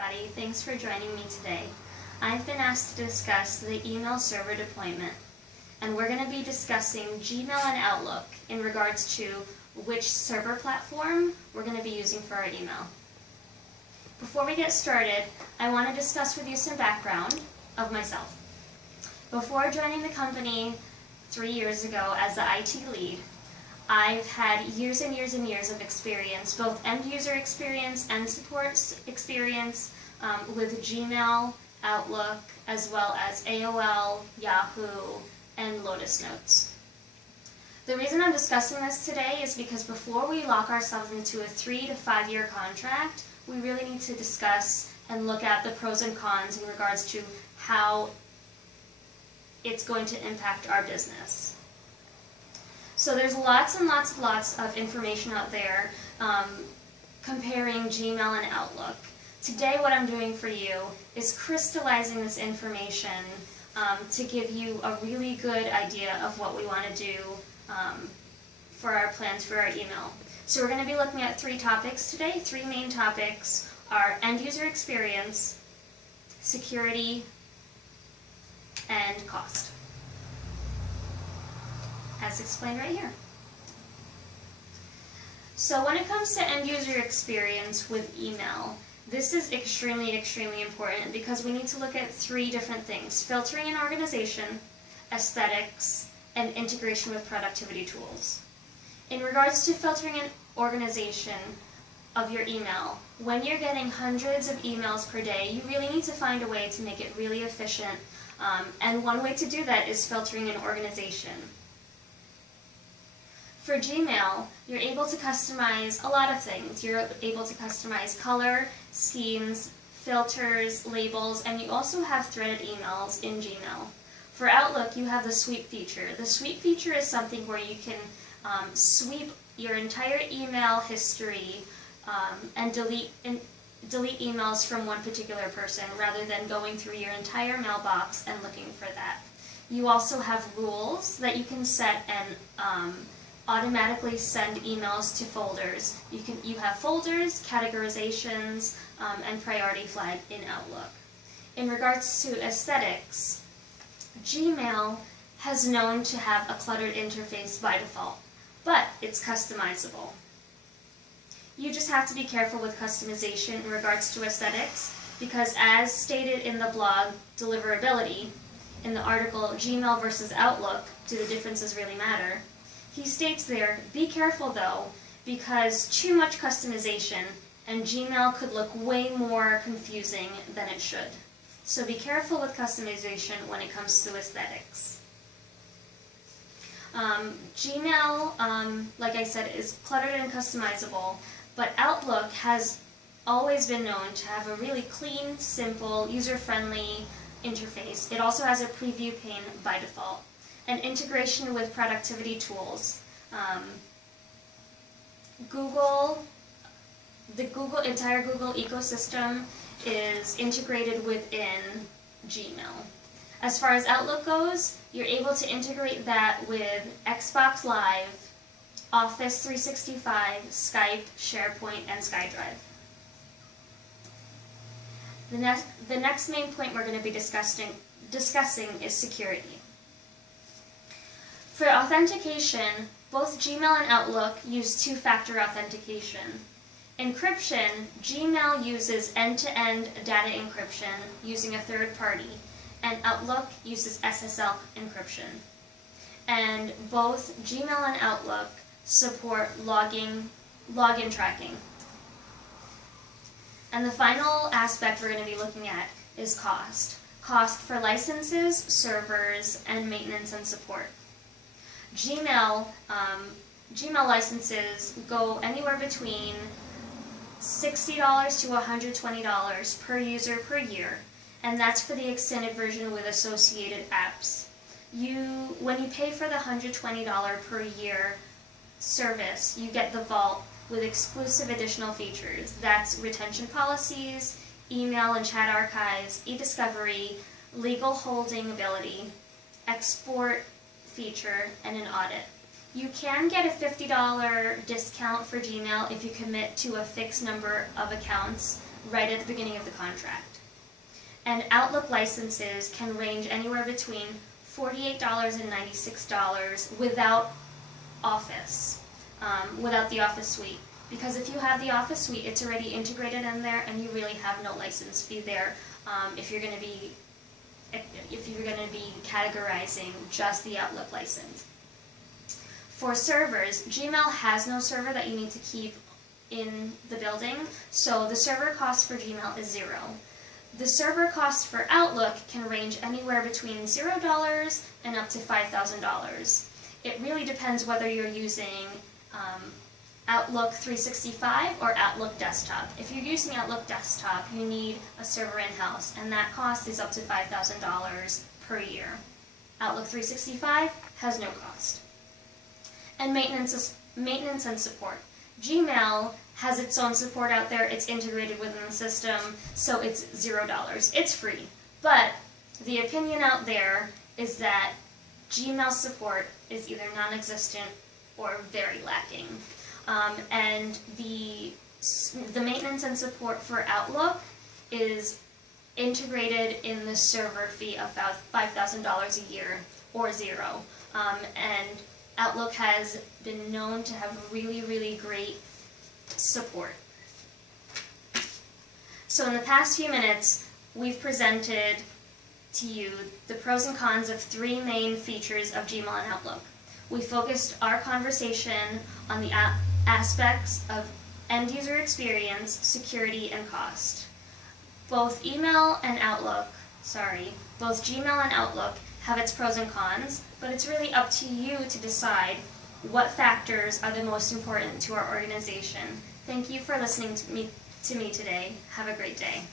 everybody. Thanks for joining me today. I've been asked to discuss the email server deployment, and we're going to be discussing Gmail and Outlook in regards to which server platform we're going to be using for our email. Before we get started, I want to discuss with you some background of myself. Before joining the company 3 years ago as the IT lead, I've had years and years and years of experience, both end-user experience and support experience with Gmail, Outlook, as well as AOL, Yahoo, and Lotus Notes. The reason I'm discussing this today is because before we lock ourselves into a 3 to 5 year contract, we really need to discuss and look at the pros and cons in regards to how it's going to impact our business. So there's lots and lots of information out there comparing Gmail and Outlook. Today what I'm doing for you is crystallizing this information to give you a really good idea of what we want to do for our plans for our email. So we're going to be looking at 3 topics today. 3 main topics are end user experience, security, and cost, as explained right here. So when it comes to end user experience with email, this is extremely important because we need to look at 3 different things: filtering and organization, aesthetics, and integration with productivity tools. In regards to filtering and organization of your email, when you're getting hundreds of emails per day, you really need to find a way to make it really efficient, and one way to do that is filtering and organization. For Gmail, you're able to customize a lot of things. You're able to customize color, schemes, filters, labels, and you also have threaded emails in Gmail. For Outlook, you have the sweep feature. The sweep feature is something where you can sweep your entire email history and delete emails from one particular person rather than going through your entire mailbox and looking for that. You also have rules that you can set and automatically send emails to folders. You have folders, categorizations, and priority flag in Outlook. In regards to aesthetics, Gmail has known to have a cluttered interface by default, but it's customizable. You just have to be careful with customization in regards to aesthetics, because as stated in the blog Deliverability, in the article Gmail versus Outlook, do the differences really matter? He states there, be careful though, because too much customization and Gmail could look way more confusing than it should. So be careful with customization when it comes to aesthetics. Gmail, like I said, is cluttered and customizable, but Outlook has always been known to have a really clean, simple, user-friendly interface. It also has a preview pane by default. And integration with productivity tools. The entire Google ecosystem is integrated within Gmail. As far as Outlook goes, you're able to integrate that with Xbox Live, Office 365, Skype, SharePoint, and SkyDrive. The next main point we're going to be discussing is security. For authentication, both Gmail and Outlook use 2-factor authentication. Encryption, Gmail uses end-to-end data encryption using a third party, and Outlook uses SSL encryption. And both Gmail and Outlook support login tracking. And the final aspect we're going to be looking at is cost. Cost for licenses, servers, and maintenance and support. Gmail licenses go anywhere between $60 to $120 per user per year, and that's for the extended version with associated apps. When you pay for the $120 per year service, you get the Vault with exclusive additional features. That's retention policies, email and chat archives, e-discovery, legal holding ability, export feature, and an audit. You can get a $50 discount for Gmail if you commit to a fixed number of accounts right at the beginning of the contract. And Outlook licenses can range anywhere between $48 and $96 without Office, without the Office suite. Because if you have the Office suite, it's already integrated in there, and you really have no license fee there if you're going to be categorizing just the Outlook license. For servers, Gmail has no server that you need to keep in the building, so the server cost for Gmail is $0. The server cost for Outlook can range anywhere between $0 and up to $5,000. It really depends whether you're using Outlook 365 or Outlook Desktop. If you're using Outlook Desktop, you need a server in-house, and that cost is up to $5,000 per year. Outlook 365 has no cost. And maintenance and support. Gmail has its own support out there. It's integrated within the system, so it's $0. It's free. But the opinion out there is that Gmail support is either non-existent or very lacking. And the maintenance and support for Outlook is integrated in the server fee of about $5,000 a year, or $0. And Outlook has been known to have really, really great support. So in the past few minutes, we've presented to you the pros and cons of 3 main features of Gmail and Outlook. We focused our conversation on the aspects of end-user experience, security, and cost. Both Gmail and Outlook have its pros and cons, but it's really up to you to decide what factors are the most important to our organization. Thank you for listening to me today. Have a great day.